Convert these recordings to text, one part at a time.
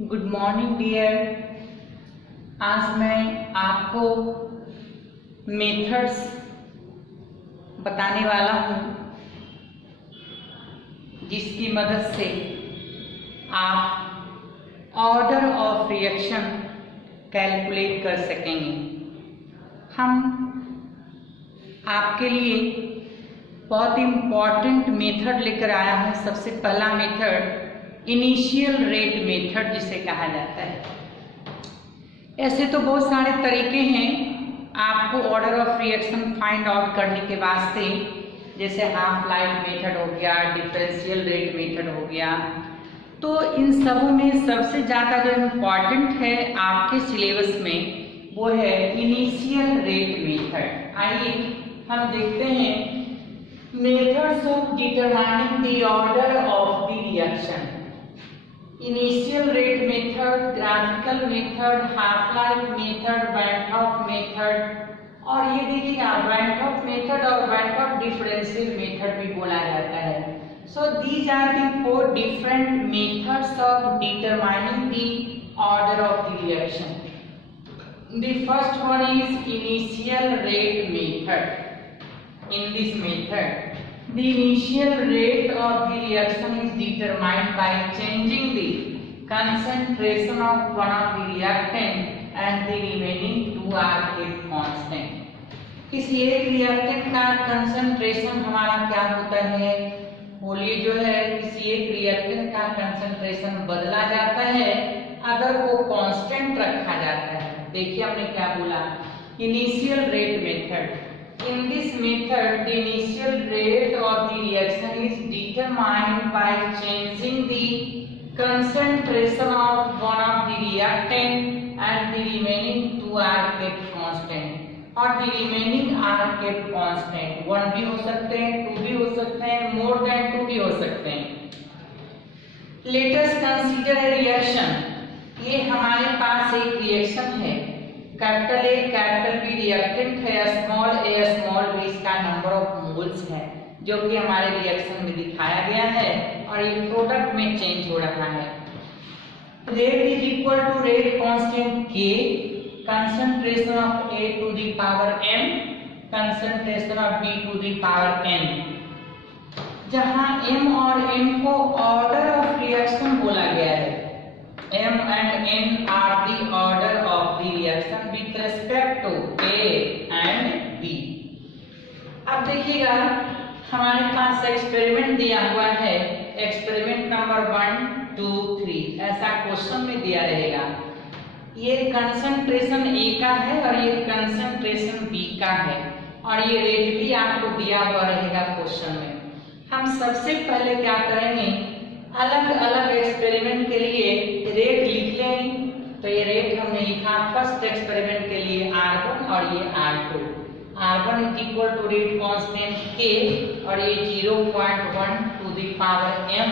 Good morning dear. आज मैं आपको मेथड्स बताने वाला हूँ जिसकी मदद से आप ऑर्डर ऑफ रिएक्शन कैलकुलेट कर सकेंगे। हम आपके लिए बहुत इम्पॉर्टेंट मेथड लेकर आया हूँ। सबसे पहला मेथड इनिशियल रेट मेथड जिसे कहा जाता है। ऐसे तो बहुत सारे तरीके हैं आपको order of reaction find out करने के वास्ते, जैसे हाफ लाइफ मेथड हो गया, डिफरेंशियल रेट मेथड हो गया। तो इन सबों में सबसे ज़्यादा जो इम्पॉर्टेंट है आपके सिलेबस में वो है इनिशियल रेट मेथड। आइए हम देखते हैं methods of determining the order of the reaction. Initial rate method, graphical method, half life method, van Hoff method, और ये देखिएगा वैन हॉफ मेथड और वैन हॉफ डिफरेंशियल मेथड भी बोला जाता है। So these are the four different methods of determining the order of the reaction. The first one is initial rate method. In this method, the initial rate of the reaction is determined by changing the concentration of one of the reactant and the remaining two are kept constant. किसी एक reactant का concentration हमारा क्या होता है, बोलिए जो है किसी एक रिएक्टेंट का कंसंट्रेशन बदला जाता है, अदर को कांस्टेंट रखा जाता है। देखिए हमने क्या बोला, initial rate method. In this method, the initial rate of the reaction is determined by changing the concentration of one of the reactant and the remaining two are kept constant. और the remaining are kept constant. 1 भी हो सकते हैं, 2 भी हो सकते हैं, more than 2 भी हो सकते हैं। Let us consider a reaction. ये हमारे पास एक रिएक्शन है, capital A capital B reactant है, स्मॉल बी इसका नंबर ऑफ मोल्स है जो कि हमारे रिएक्शन में दिखाया गया है और ये प्रोडक्ट में चेंज हो रहा है। Rate is equal to rate constant के, concentration of A to the power m, concentration of B to the power n, जहां m और n को ऑर्डर ऑफ रिएक्शन बोला गया है। M and N are the order of the reaction with respect to A and B. अब देखिएगा हमारे पास experiment दिया हुआ है, एक्सपेरिमेंट नंबर 1, 2, 3 ऐसा क्वेश्चन में दिया रहेगा। ये कंसंट्रेशन A का है और ये कंसंट्रेशन B का है और ये रेट भी आपको दिया हुआ रहेगा क्वेश्चन में। हम सबसे पहले क्या करेंगे, अलग अलग एक्सपेरिमेंट के लिए रेट लिख लेंगे। तो ये रेट हमने लिखा फर्स्ट एक्सपेरिमेंट के लिए R1 और ये R2। R1 is equal to rate constant K और ये 0.1 टू द पावर m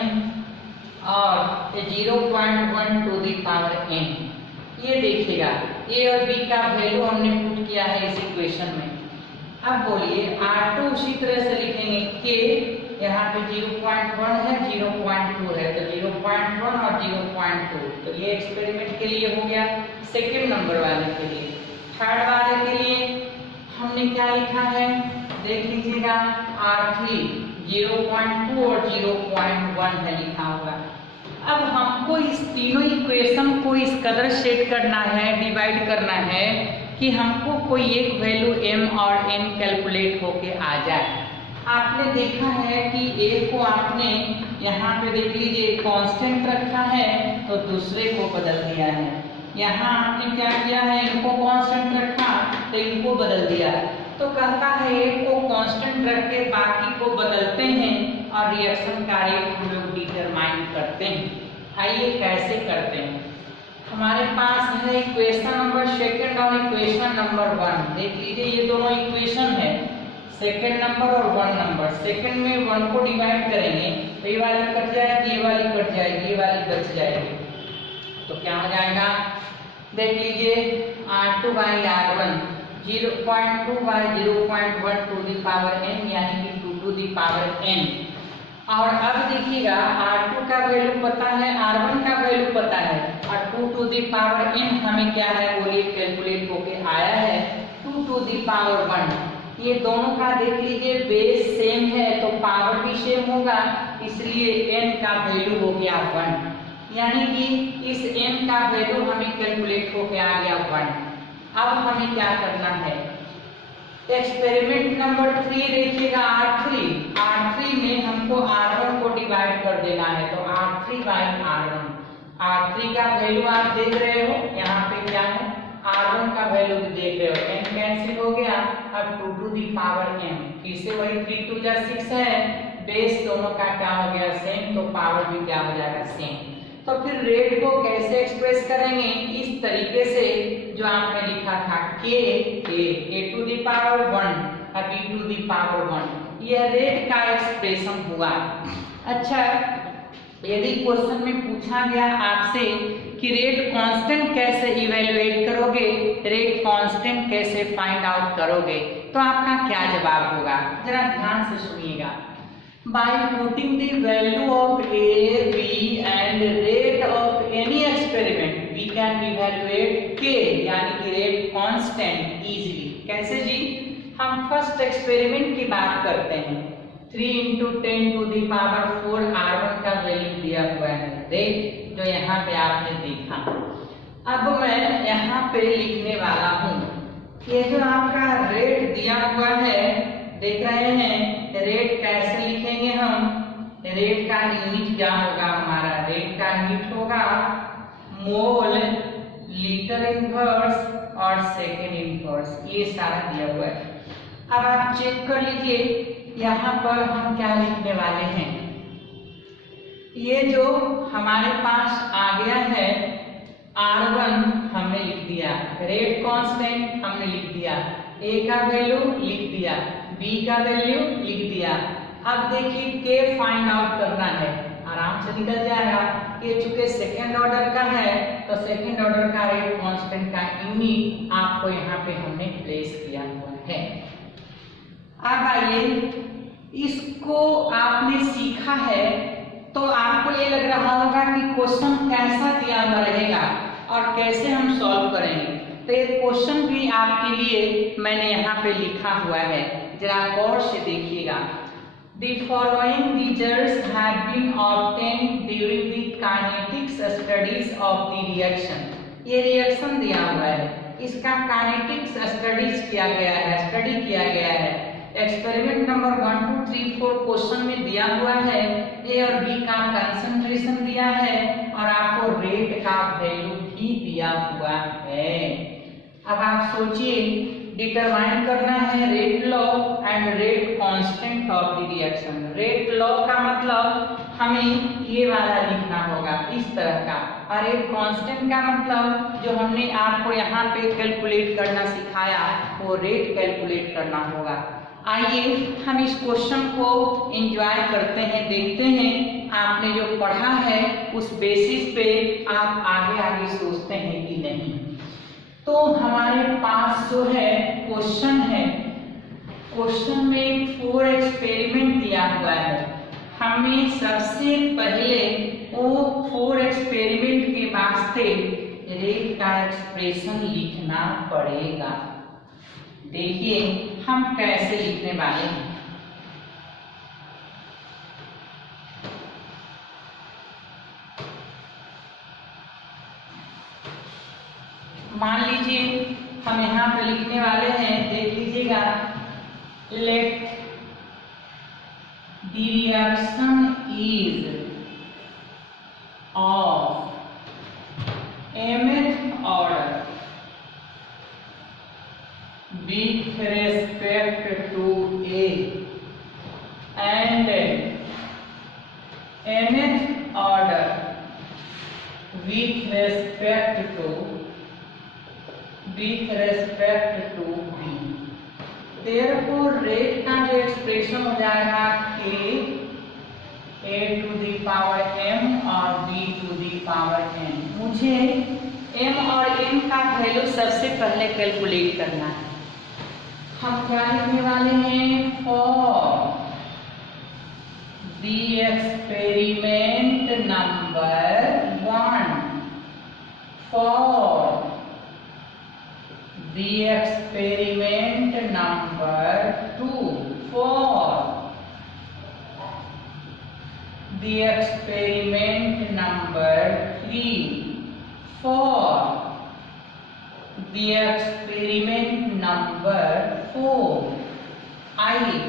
और ये 0.1 टू द पावर n। ये देखिएगा A और B का वैल्यू हमने पुट किया है इस इक्वेशन में। अब बोलिए R2 उसी तरह से लिखेंगे K, यहाँ पे 0.1 है, 0.2 है, तो 0.1 और 0.2। तो ये एक्सपेरिमेंट के लिए हो गया सेकंड नंबर वाले के लिए। थर्ड वाले के लिए हमने क्या लिखा है, देख लीजिएगा R3 0.2 और 0.1 है लिखा हुआ। अब हमको इस तीनों इक्वेशन को इस कदर सेट करना है, डिवाइड करना है कि हमको कोई एक वैल्यू m और n कैलकुलेट होके आ जाए। आपने देखा है कि एक को आपने यहाँ पे देख लीजिए कांस्टेंट रखा है तो दूसरे को बदल दिया है। यहाँ आपने क्या किया है, इनको कांस्टेंट रखा तो इनको बदल दिया। तो कहता है एक को कांस्टेंट रख के बाकी को बदलते हैं और रिएक्शन का रेट हम लोग डिटरमाइन करते हैं। आइए कैसे करते हैं। हमारे पास है इक्वेशन नंबर सेकंड और इक्वेशन नंबर 1। देख लीजिए ये दोनों इक्वेशन है, सेकंड नंबर और 1 नंबर। सेकंड में 1 को डिवाइड करेंगे तो ये वाली कट जाएगी, ये वाली कट जाएगी, ये वाली बच जाएगी। तो क्या हो जाएगा, देख लीजिए R2 by R1 0.2 by 0.1 to the power n यानी कि 2 टू द पावर n। और अब देखिएगा R2 का वैल्यू पता है, R1 का वैल्यू पता है और और 2 टू द पावर n हमें क्या है बोलिए कैलकुलेट होके आया है 2 टू द पावर 1। ये दोनों का देख लीजिए बेस सेम है तो पावर भी सेम होगा, इसलिए n का वैल्यू हो गया 1, यानी कि इस n का वैल्यू हमें कैलकुलेट होके आ गया 1। अब हमें क्या करना है, एक्सपेरिमेंट नंबर 3 देखिएगा R3 में हमको R1 को डिवाइड कर देना है, तो R3 बाई R1। R3 का वैल्यू आप देख रहे हो यहाँ पे क्या है, R1 का वैल्यू भी देख रहे हो, n कैंसिल हो गया। अब 2 टू दी पावर m, फिर से वही 3 टू 6 है, बेस दोनों का क्या हो गया सेम, तो पावर भी क्या हो जाएगा सेम। तो फिर रेट को कैसे एक्सप्रेस करेंगे, इस तरीके से जो आपने लिखा था a टू दी पावर 1 और b टू दी पावर 1, यह रेट का एक्सप्रेशन हुआ। अच्छा, यदि क्वेश्चन में पूछा गया आपसे कि रेट कांस्टेंट कैसे इवैल्यूएट करोगे, रेट कांस्टेंट कैसे फाइंड आउट करोगे, तो आपका क्या जवाब होगा, जरा ध्यान से सुनिएगा। By putting the value of a, b and rate of any experiment, we can evaluate k यानी कि रेट कांस्टेंट इजीली। कैसे जी, हम फर्स्ट एक्सपेरिमेंट की बात करते हैं। 3 × 10 टू दी पावर 4 R1 का वैल्यू दिया हुआ है रेट, जो यहाँ पे आपने देखा। अब मैं यहाँ पे लिखने वाला हूँ, ये जो आपका रेट दिया हुआ है देख रहे हैं, रेट कैसे लिखेंगे हम, रेट का यूनिट क्या होगा हमारा, रेट का यूनिट होगा मोल, लीटर इनवर्स और सेकेंड इनवर्स, ये सारा दिया हुआ है। अब आप चेक कर लीजिए यहाँ पर हम क्या लिखने वाले हैं, ये जो हमारे पास आ गया है R1 हमने लिख दिया, रेट कांस्टेंट हमने लिख दिया, A का वैल्यू लिख दिया, B का वैल्यू लिख दिया। अब देखिए K फाइंड आउट करना है, आराम से निकल जाएगा। ये चूंकि सेकेंड ऑर्डर का है तो सेकेंड ऑर्डर का रेट कांस्टेंट का यूनिट आपको यहाँ पे हमने प्लेस किया हुआ है। अब आइए, इसको आपने सीखा है तो आपको ये लग रहा होगा कि क्वेश्चन कैसा दिया हुआ रहेगा और कैसे हम सॉल्व करेंगे। तो ये क्वेश्चन भी आपके लिए मैंने यहाँ पे लिखा हुआ है, जरा गौर से देखिएगा। The following results have been obtained during the kinetics studies of the reaction। ये रिएक्शन दिया हुआ है, इसका काइनेटिक्स स्टडी किया गया है। एक्सपेरिमेंट नंबर 1 2 3 4 क्वेश्चन में दिया हुआ है, ए और बी का कंसंट्रेशन दिया है और आपको रेट का वैल्यू भी दिया हुआ है। अब आप सोचिए, डिटरमाइन करना है rate law and rate constant of the reaction. Rate law का मतलब हमें ये वाला लिखना होगा इस तरह का, और रेट कांस्टेंट का मतलब जो हमने आपको यहाँ पे कैलकुलेट करना सिखाया वो रेट कैलकुलेट करना होगा। आइए हम इस क्वेश्चन को एंजॉय करते हैं, देखते हैं आपने जो पढ़ा है उस बेसिस पे आप आगे सोचते हैं कि नहीं। तो हमारे पास जो है क्वेश्चन है, क्वेश्चन में 4 एक्सपेरिमेंट दिया हुआ है। हमें सबसे पहले वो 4 एक्सपेरिमेंट के वास्ते रेट का एक्सप्रेशन लिखना पड़ेगा। देखिए हम कैसे लिखने वाले हैं। मान लीजिए हम यहाँ पे लिखने वाले हैं, देख लीजिएगा, let the reaction is of mth order with respect to A and nth order with respect to B। Therefore rate का जो एक्सप्रेशन हो जाएगा A to the power m और B to the power n। मुझे m और n का value सबसे पहले कैलकुलेट करना है। हम क्या लिखने वाले हैं, for the experiment number 1 for the experiment number 2, for the experiment number 3, for the experiment number 4. आइए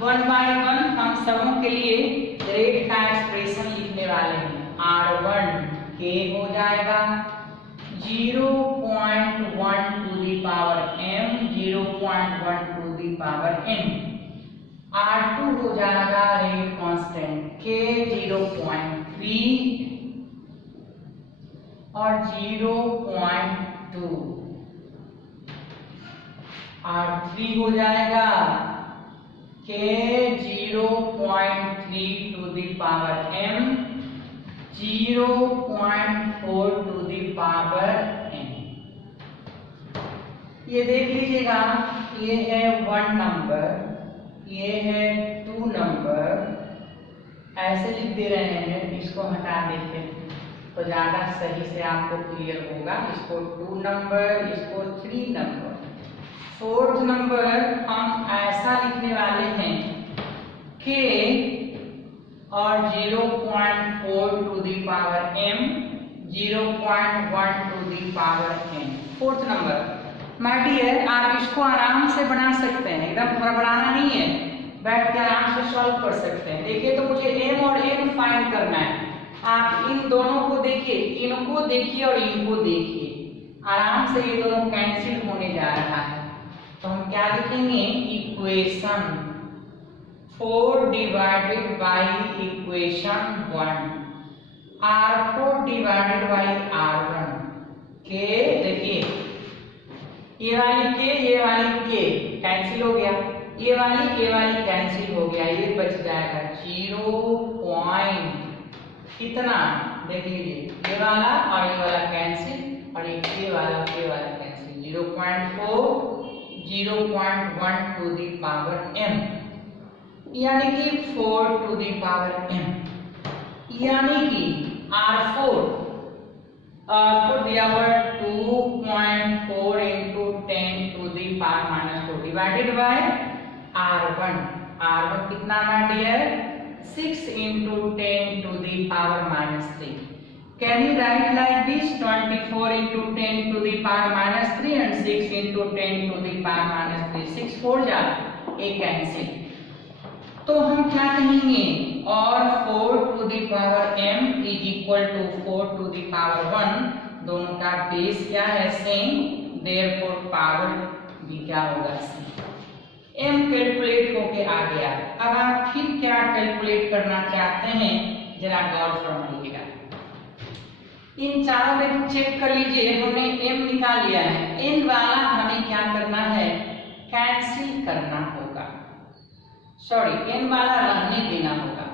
वन बाय वन हम सबों के लिए रेट का एक्सप्रेशन लिखने वाले हैं। R1 के हो जाएगा 0.1 to the power m, 0.1 to the power n। R2 हो जाएगा रेट कांस्टेंट k 0.3 और 0.2। R3 हो जाएगा k 0.3 to the power m, 0.4 to the power n। ये देख लीजिएगा, ये है 1 नंबर, ये है 2 नंबर, ऐसे लिख दे रहे हैं। इसको हटा देते हैं तो ज्यादा सही से आपको क्लियर होगा। इसको 2 नंबर, इसको 3 नंबर। 4th नंबर हम ऐसा लिखने वाले हैं k और 0.4 to the power m, 0.1 to the power n। 4th number my dear, आप इसको आराम से बना सकते हैं, एकदम हड़बड़ाना नहीं है, बैठ के आराम से सॉल्व कर सकते हैं। देखिए तो मुझे m और n फाइंड करना है। आप इन दोनों को देखिए, इनको देखिए और इनको देखिए, आराम से ये दोनों कैंसिल होने जा रहा है। तो हम क्या लिखेंगे, equation 4 divided by equation 1, R4 divided by R1 के। देखिए ये वाली k, ये वाली k कैंसिल हो गया, ये वाली कैंसिल हो गया, ये बच जाएगा 0 पॉइंट कितना, देख लीजिए ये वाला और ये वाला कैंसिल, और ये वाला cancel, 0.4, 0.1 to the power m, यानी कि 4 टू दी पावर m, यानी कि R4 दिया हुआ 2.4 into 10 to the power -2 divided by R1 कितना my dear, 6 into 10 to the power -3. Can you write like this, 24 into 10 to the power -3 and 6 into 10 to the power -3, 6 4 जा एक cancel. तो हम क्या कहेंगे, और 4 to the power m is equal to 4 to the power 1, दोनों का base क्या है, सेम, therefore पावर भी क्या होगा, सेम। m कैलकुलेट होके आ गया। अब आप फिर क्या कैलकुलेट करना चाहते हैं, जरा गौर फरमाइएगा। इन चारों में चेक कर लीजिए, हमने m निकाल लिया है, n वाला हमें क्या करना है, कैंसिल करना होगा, सॉरी n वाला रहने देना होगा।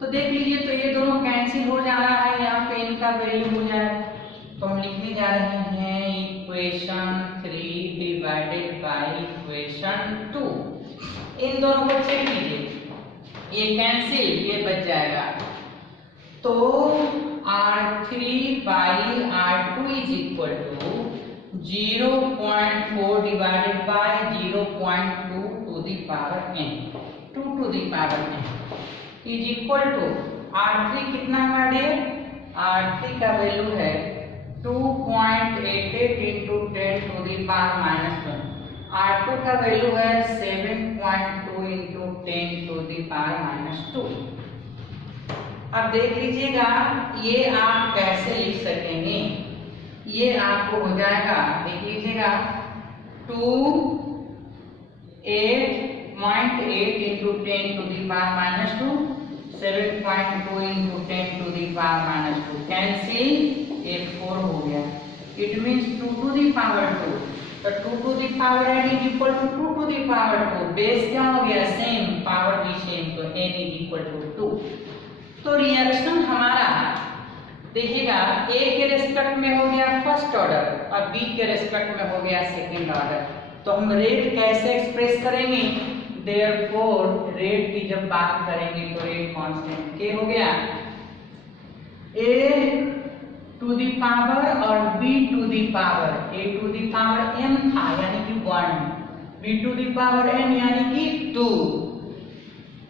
तो देख लीजिए, तो ये दोनों कैंसिल हो जा रहा है, यहाँ पे n का वैल्यू हो जाएगा। तो हम लिखने जा रहे हैं इक्वेशन 3 डिवाइडेड बाय इक्वेशन 2। इन दोनों को चेक कीजिए, ये कैंसिल, ये बच जाएगा। तो R3 by R2 is equal to 0.4 divided by 0.2 to the power n, 2 to the power n is equal to R3 कितना हमारे, R3 का वैल्यू है 2.88 into 10 to the power -1, R2 का वैल्यू है 7.2 into 10 to the power -2। अब देख लीजिएगा, ये आप कैसे लिख सकेंगे, ये आपको हो जाएगा, देख लीजिएगा 2.8 into 10 to the power -2, 7.2 into 10 to the power -2 cancel, ये 4 हो गया। It means 2 to the power 2, तो 2 to the power n is equal to 2 to the power 2, base क्या हो गया, सेम, पावर भी सेम, तो n is equal to 2। तो रिएक्शन हमारा देखिएगा, a के रेस्पेक्ट में हो गया फर्स्ट ऑर्डर और b के रेस्पेक्ट में हो गया सेकंड ऑर्डर। तो हम रेट कैसे एक्सप्रेस करेंगे, देयरफॉर रेट की जब बात करेंगे तो रेट कांस्टेंट k हो गया, a टू द पावर और b to the power a to the power n था यानी कि 1, b to the power n यानी कि 2।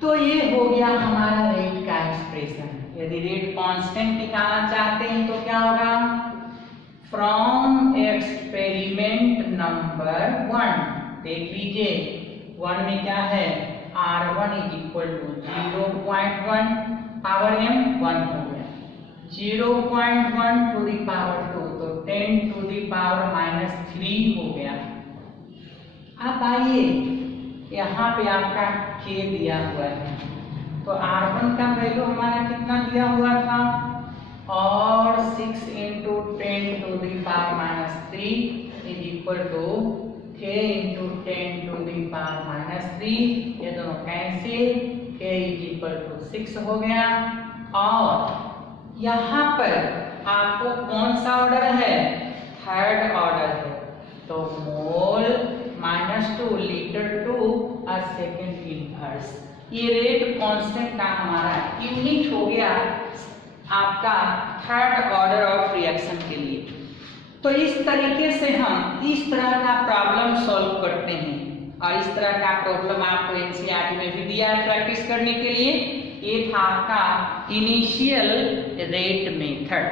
तो ये हो गया हमारा रेट का एक्सप्रेशन। यदि रेट कांस्टेंट निकालना चाहते हैं तो क्या होगा, फ्रॉम एक्सपेरिमेंट नंबर 1 देख लीजिए 1 में क्या है, r1 is equal to 0.1 power m 1 हो गया, 0.1 टू द पावर 2 तो 10 टू द पावर -3 हो गया। अब आइए यहाँ पे आपका k दिया हुआ है, तो r1 का वैल्यू हमारा कितना दिया हुआ था, और 6 into 10 to the power -3 is equal to k into 10 to the power -3, ये दोनों cancel, k is equal to 6 हो गया। और यहाँ पर आपको कौन सा ऑर्डर है, थर्ड ऑर्डर है, तो mole -2 litre to a second inverse, ये रेट कांस्टेंट का हमारा यूनिट हो गया आपका थर्ड ऑर्डर ऑफ रिएक्शन के लिए। तो इस तरीके से हम इस तरह का प्रॉब्लम सॉल्व करते हैं, और इस तरह का प्रॉब्लम आपको एनसीईआरटी में भी दिया है प्रैक्टिस करने के लिए। ये था आपका इनिशियल रेट मेथड।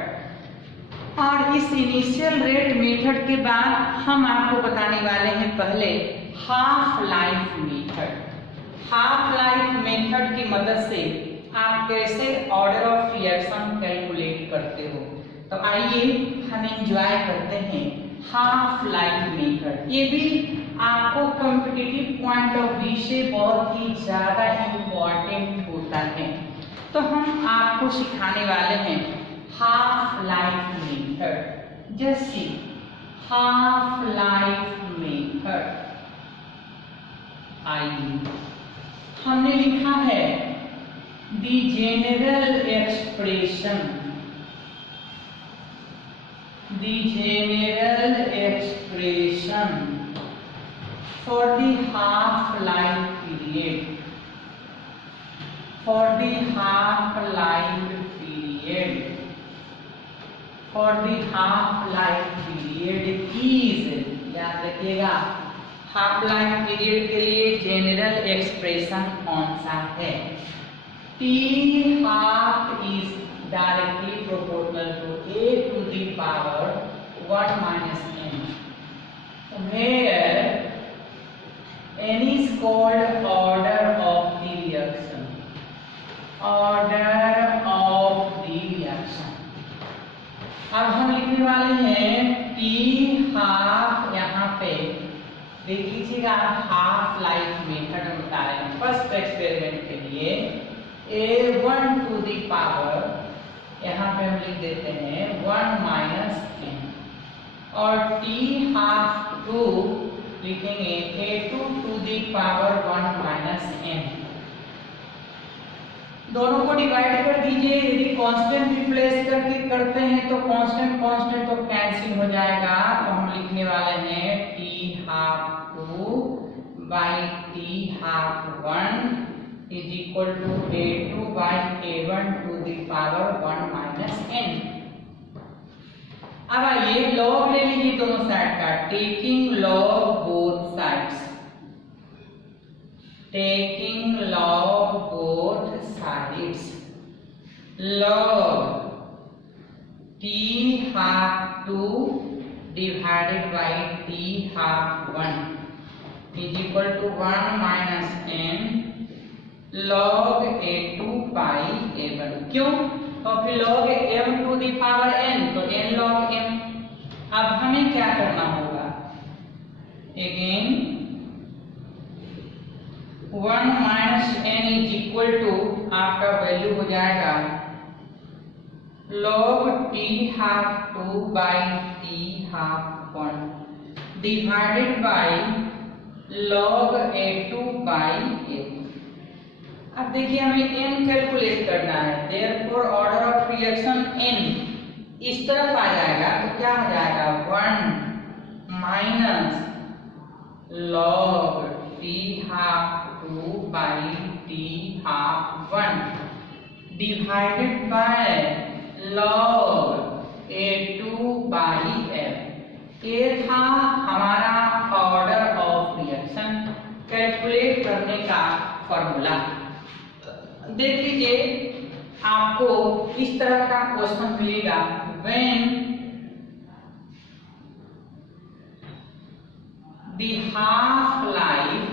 और इस इनिशियल रेट मेथड के बाद हम आपको बताने वाले हैं पहले half life method. Half life method की मदद से आप कैसे ऑर्डर ऑफ रिएक्शन कैलकुलेट करते हो। तो आइए हम एंजॉय करते हैं हाफ लाइफ मेथड। ये भी आपको कॉम्पिटिटिव पॉइंट ऑफ व्यू से बहुत ही ज्यादा इम्पोर्टेंट होता है। तो हम आपको सिखाने वाले हैं हाफ लाइफ मेथड। जैसे हाफ लाइफ मेथड, आइए हमने लिखा है the general expression for the half life period, for the half life period is, याद रखिएगा हाफ लाइफ पीरियड के लिए जनरल एक्सप्रेशन कौन सा है, T half is directly proportional to a to the power 1 minus n, where n is called order of the reaction, order of the reaction। अब हम लिखने वाले हैं T half, यहाँ पे देख लीजिएगा हाफ लाइफ मेथड हम बता रहे हैं फर्स्ट एक्सपेरिमेंट के लिए, a1 टू द पावर, यहाँ पे हम लिख देते हैं 1 minus n, और t हाफ 2 लिखेंगे a2 to the power 1 minus n। दोनों को डिवाइड कर दीजिए, यदि कांस्टेंट रिप्लेस करके करते हैं तो कांस्टेंट कांस्टेंट तो कैंसिल हो जाएगा, तो हम लिखने वाले हैं t half 2 by t half 1 is equal to a2 by a1 to the power 1 minus n। अब आइए लॉग ले लीजिए दोनों साइड का, taking log both sides, taking log both sides, log t half 2 divided by t half 1 is equal to 1 minus n log a2 by a1। क्यों? तो फिर log m to the power n, तो n log m। अब हमें क्या करना होगा, again 1 minus n is equal to आपका वैल्यू हो जाएगा log t half 2 by t half 1 divided by log a2 by a। अब देखिए हमें n कैलकुलेट करना है, therefore order of reaction n इस तरफ आ जाएगा, तो क्या हो जाएगा 1 minus log t half 2 by t half 1 divided by log A2/F। ये था हमारा ऑर्डर ऑफ रिएक्शन कैलकुलेट करने का फॉर्मूला। देख लीजिए, आपको इस तरह का क्वेश्चन मिलेगा, व्हेन द हाफ लाइफ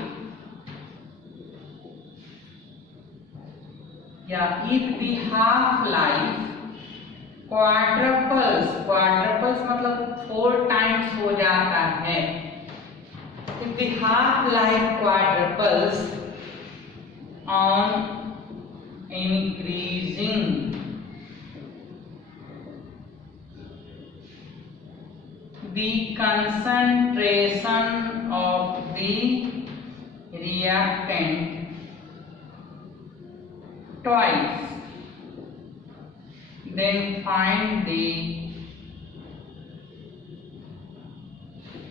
या इफ द हाफ लाइफ क्वाड्रपल्स, क्वाड्रपल्स मतलब 4 टाइम्स हो जाता है, if the half life quadruples on increasing the concentration of the reactant twice, then find the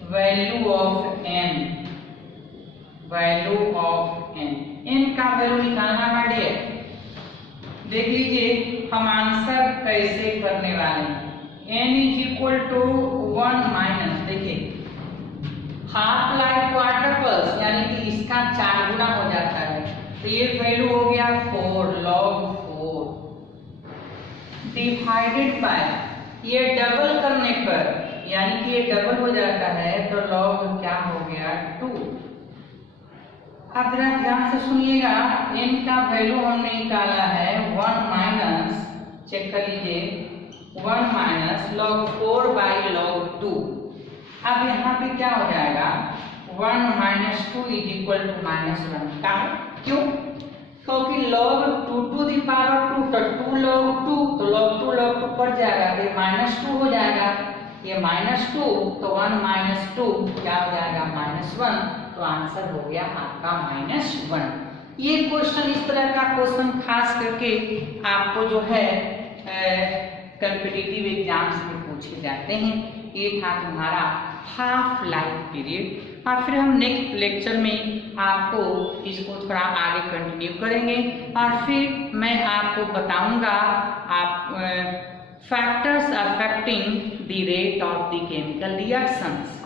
value of n, value of n, n का value निकालना है। देख लीजिए हम आंसर कैसे करने वाले हैं। n is equal to 1 minus, देखिए हाफ लाइफ क्वाड्रपल्स यानी कि इसका 4 गुना हो जाता है, तो ये वैल्यू हो गया 4 log 4 डिवाइडेड बाय, ये डबल करने पर यानी कि ये डबल हो जाता है तो log क्या हो गया 2। अब जरा ध्यान से सुनिएगा, n का वैल्यू हमने निकाला है 1 माइनस, चेक कर लीजिए 1 माइनस log 4 बाई log 2। अब यहाँ पे क्या हो जाएगा 1 माइनस 2 इज इक्वल टू -1 का, क्यों? क्योंकि log 2 टू दी पावर 2 तो 2 log 2 तो log 2 कट जाएगा, ये -2 हो जाएगा, ये -2 तो 1 माइनस 2 क्या हो जाएगा -1, तो आंसर हो गया आपका -1। ये क्वेश्चन, इस तरह का क्वेश्चन खास करके आपको जो है कॉम्पिटिटिव एग्जाम्स में पूछे जाते हैं। ये था तुम्हारा हाफ लाइफ पीरियड, और फिर हम नेक्स्ट लेक्चर में आपको इसको थोड़ा आगे कंटिन्यू करेंगे, और फिर मैं आपको बताऊंगा आप factors affecting the rate of the chemical reactions.